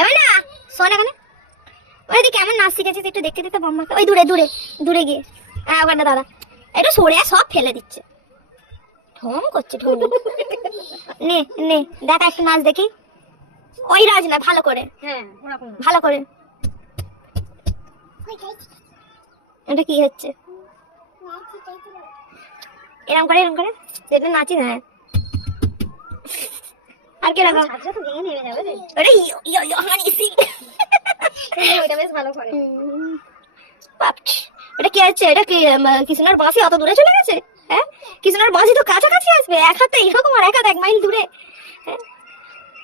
এবার না শোন এখানে, ওই দিকে কেমন নাচ শিখেছিস একটু দেখতে দিতে বম্মাকে। ওই দূরে দূরে দূরে গিয়ে, হ্যাঁ ওখানে দাদা একটু সরে সব ফেলে দিচ্ছে, ঢং করছে ঢং। নে নে দেখা একটু নাচ দেখি। ওই রাজ না, ভালো করে, হ্যাঁ ওরকম ভালো করে। এটা কি হচ্ছে? এরকম করে এরকম করে দেখলে নাচি না। আর কি লাগা ছাত্র তো ভেঙে নেমে যাবে রে। ওরে ইয়ো ইয়ো হানিসি। ওইটা বেশ ভালো করে। বাপরে, এটা কি হচ্ছে? এটা কি কৃষ্ণার বাঁশি অত দূরে চলে গেছে? হ্যাঁ, কৃষ্ণার বাঁশি তো কাছাকাছি আসবে, এক হাতে এরকম আর এক হাতে 1 মাইল দূরে। হ্যাঁ,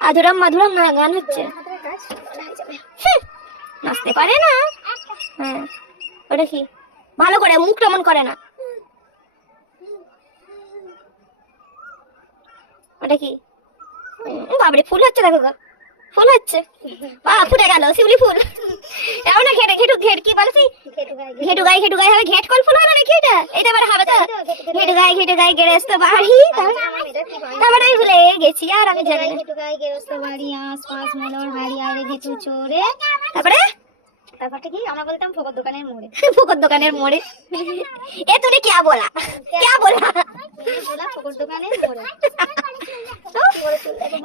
আধুরাম মাধুরাম না গান হচ্ছে। নাচতে পারে না। হ্যাঁ, ওটা কি? ভালো করে মুখ কেমন করে না। ওটা কি? বাবরে, ফুল হচ্ছে দেখো গো, ফুল হচ্ছে। ফুটে গেল শিউলি ফুল। এমন না ঘেটে ঘেটু ঘেট কি বলে সেই ঘেটু গাই হবে, ঘেট কল ফুল হবে নাকি এটা? এটা এবার হবে তো ঘেটু গাই গেরেস্ত বাড়ি। তারপরে আমি ভুলে গেছি আর আমি জানি না। ঘেটু গাই গেরস্ত বাড়ি আশপাশ মনোর হাড়ি আরে ঘেটু চোরে। তারপরে তারপরটা কি আমরা বলতাম ফকর দোকানের মোড়ে। ফকর দোকানের মোড়ে। এ তুই क्या बोला বলা ফকর দোকানের মোড়ে।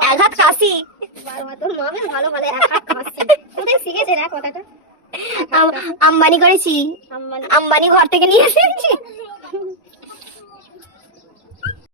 আঘাত কাশি। তোর মা বেশ ভালো বলে এক খাচ্ছে। কোথায় শিখেছে না কথাটা? আম্বানি করেছি, আম্বানি আম্বানি ঘর থেকে নিয়ে এসেছি।